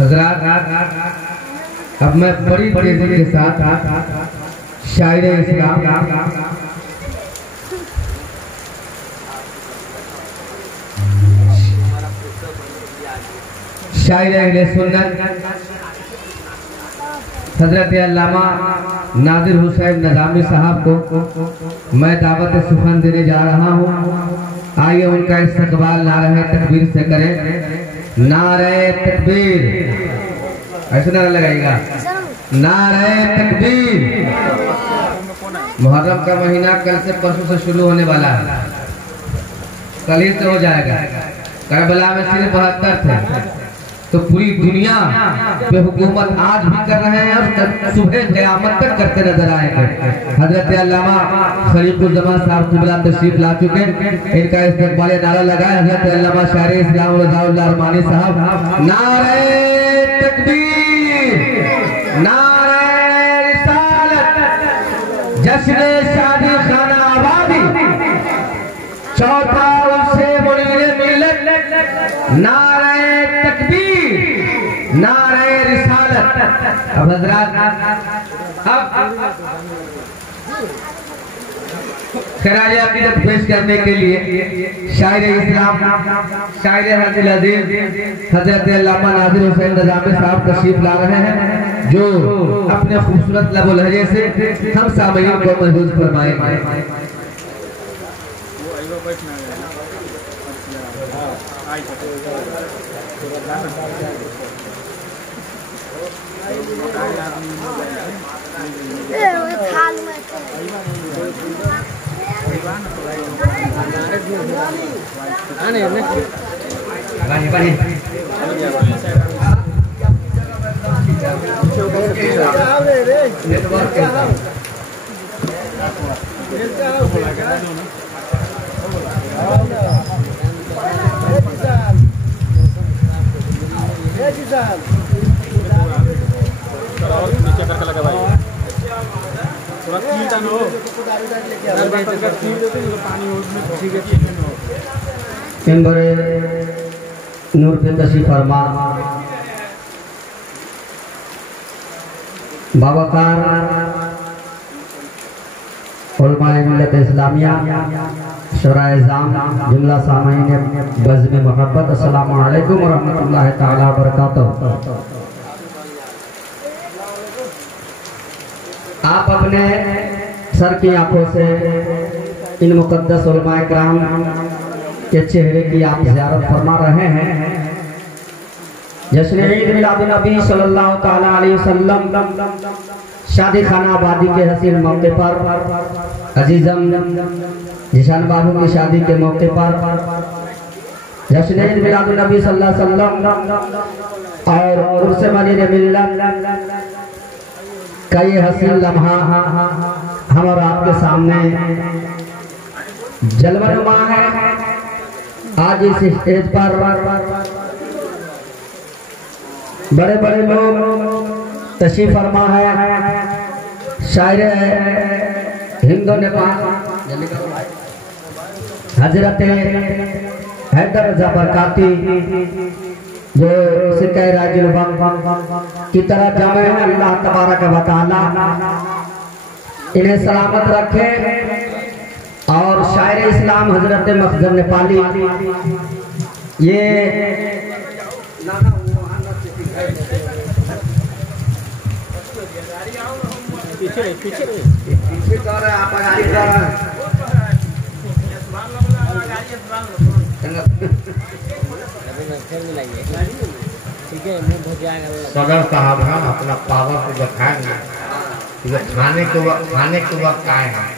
हज़रात अब मैं बड़ी तेजी के साथ शायरे इस्लाम शायरे सुन्नत हजरत अल्लामा नादिर हुसैन नज़ामी साहब को मैं दावत सुखन देने जा रहा हूँ। आइए उनका इस्तकबाल नारे तकबीर से करें। नारे तकबीर, ऐसे नारा लगाएगा, नारे तकबीर। मुहर्रम का महीना कल से परसों से शुरू होने वाला है, कल ही से हो जाएगा। करबला में सिर्फ 72 थे, तो पूरी दुनिया पे हुकूमत आज भी कर रहे हैं और सुबह क़यामत तक करते नजर आएंगे। हजरत अल्लामा खलीकुज़्ज़मान साहब क़िबला तशरीफ ला चुके, इनका इस्तकबाल नारा लगाए हजरत अल्लामा शायर इस्लाम अरमानी साहब। नारे तकबीर, नारे रिसालत, जश्न शादी खाना आबादी, चौथा उनसे मुनीर मिलत। नारे तकबीर, नारे रिसालत। अब हज़रात खराज अक़ीदत पेश करने के लिए शायर इस्लाम शायर हज़रत अज़ीज़ हज़रत अल्लामा नादिर हुसैन नज़ामी साहब तशरीफ ला रहे हैं, जो अपने खूबसूरत लबो लहजे से हम सामईन को महफूज फरमाए। नूर पे तशरीफ फरमा बाबाकार उलमाए मिल्लत इस्लामिया शराए जाम जुमला सामाईन बज़्म मोहब्बत, अस्सलामु अलैकुम व रहमतुल्लाहि तआला व बरकातुहू। आप अपने सर की आंखों से इन मुक़द्दस उलमाए किराम के चेहरे की आप ज़ियारत फरमा रहे हैं। जश्न ईद मिलाद नबी सल्लल्लाहु तआला अलैहि वसल्लम शादी खाना आबादी के हसीन मौके पर अजीज़म जिशान बाबू की शादी के मौके पर जश्न ईद मिलाद नबी सल्लल्लाहु अलैहि वसल्लम और उर्स मनीर मिल्लत का ये हसीन लम्हा हम और आपके सामने जलवानुमा है। आज इस स्टेज पर बड़े बड़े लोग तशरीफ फरमा है। शायर हिंदो नेपाल हजरत हैदर रज़ा बरकाती, जो सिक्का राजुल वक़्फ़ की तरह जामे हैं। अल्लाह तबारक व तआला इन्हें सलामत रखे। और शायर इस्लाम हजरत मखज़म नेपाली, ये सदर साहब हम अपना पावर को दिखाएंगे, खाने के वक्त आए हैं।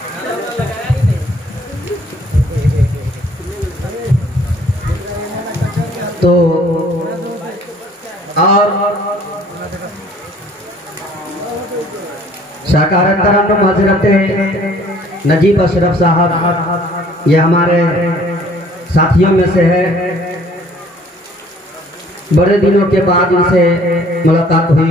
तो और शाकार तरन्नुम हजरत नजीब अशरफ साहब, ये हमारे साथियों में से है। बड़े दिनों के बाद इनसे मुलाकात हुई।